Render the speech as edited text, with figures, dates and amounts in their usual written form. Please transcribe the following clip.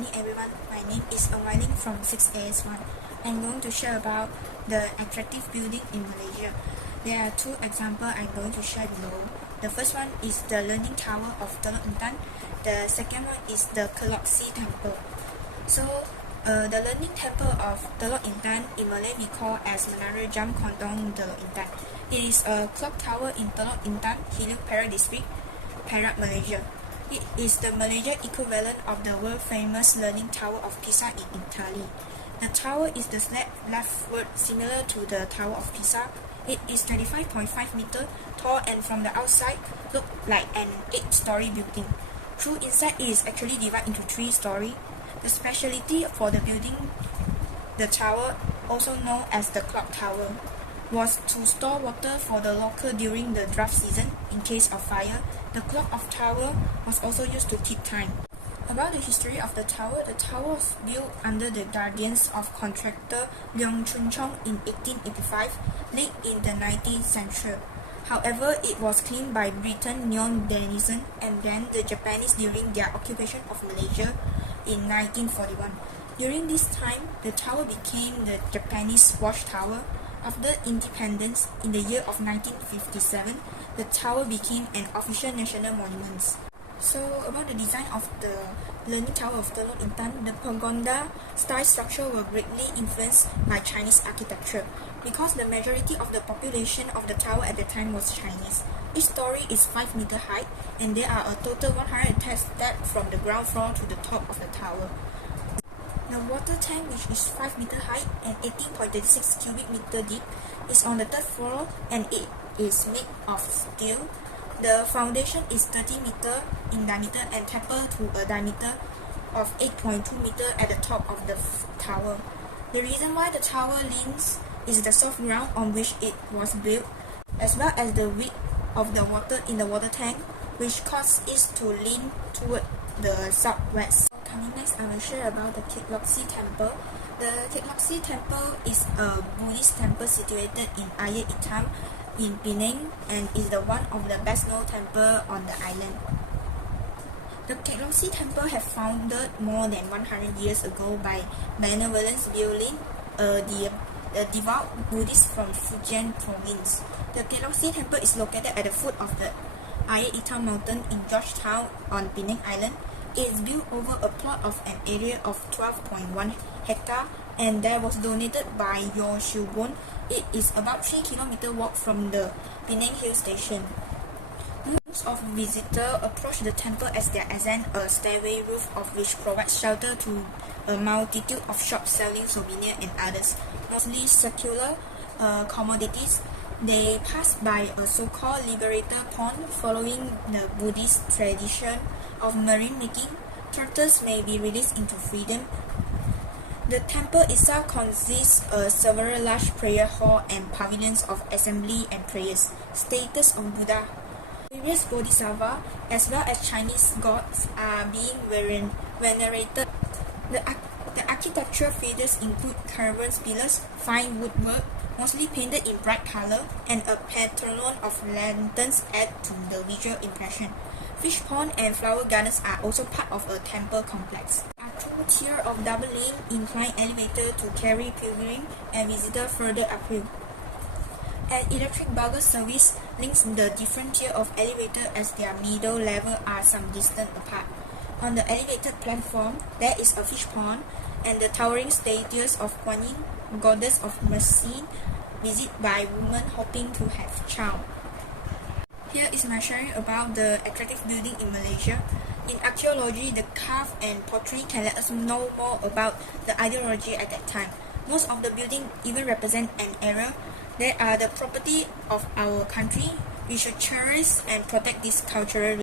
morning everyone, my name is Ling from 6AS1. I'm going to share about the attractive building in Malaysia. There are two examples I'm going to share below. The first one is the Learning Tower of Telok Intan. The second one is the Keloksi Temple. So, the Learning Temple of Telok Intan in Malay we call as Menara Jam Kontong Telok Intan. It is a clock tower in Telok Intan, Hilir Perak District, Perak, Malaysia. It is the Malaysia equivalent of the world-famous Learning Tower of Pisa in Italy. The tower is the slab leftward similar to the Tower of Pisa. It is 25.5 meters tall and from the outside look like an 8-story building. Through inside it is actually divided into 3 stories. The specialty for the building, the tower, also known as the clock tower, was to store water for the local during the drought season in case of fire. The clock of tower was also used to keep time. About the history of the tower was built under the guidance of contractor Leong Chun Chong in 1885, late in the 19th century. However, it was claimed by Britain neo-Danism and then the Japanese during their occupation of Malaysia in 1941. During this time, the tower became the Japanese watchtower. After independence, in the year of 1957, the tower became an official national monument. So, about the design of the Learning Tower of Telok Intan, the pagoda style structure were greatly influenced by Chinese architecture because the majority of the population of the tower at the time was Chinese. Each story is 5 meters high and there are a total 110 steps from the ground floor to the top of the tower. The water tank, which is 5 meters high and 18.36 cubic meter deep, is on the 3rd floor and it is made of steel. The foundation is 30 meters in diameter and tapered to a diameter of 8.2 meters at the top of the tower. The reason why the tower leans is the soft ground on which it was built, as well as the width of the water in the water tank, which causes it to lean toward the southwest. Coming next, I will share about the Keloksi Temple. The Keloksi Temple is a Buddhist temple situated in Ayer Itam in Penang and is the one of the best known temple on the island. The Keloksi Temple have founded more than 100 years ago by Benevolence Violin, a devout Buddhist from Fujian province. The Keloksi Temple is located at the foot of the Ayer Itam mountain in Georgetown on Penang Island. It is built over a plot of an area of 12.1 hectare and that was donated by Yo Shubon. It is about 3 km walk from the Penang Hill Station. Most of visitors approach the temple as there ascend a stairway roof of which provides shelter to a multitude of shops selling souvenirs and others, mostly secular commodities. They pass by a so-called liberator pond. Following the Buddhist tradition of marine making, turtles may be released into freedom. The temple itself consists of several large prayer halls and pavilions of assembly and prayers. Statues of Buddha, various bodhisattvas, as well as Chinese gods are being venerated. The architectural features include carved pillars, fine woodwork, mostly painted in bright color, and a pattern of lanterns add to the visual impression. Fish pond and flower gardens are also part of a temple complex. There are 2 tiers of double-lane inclined elevator to carry pilgrims and visitors further uphill. An electric bugger service links the different tiers of elevator as their middle level are some distance apart. On the elevated platform, there is a fish pond and the towering statues of Kuan Yin, goddess of mercy, visited by women hoping to have child. Here is my sharing about the attractive building in Malaysia. In archaeology, the carve and pottery can let us know more about the ideology at that time. Most of the buildings even represent an era. They are the property of our country. We should cherish and protect this cultural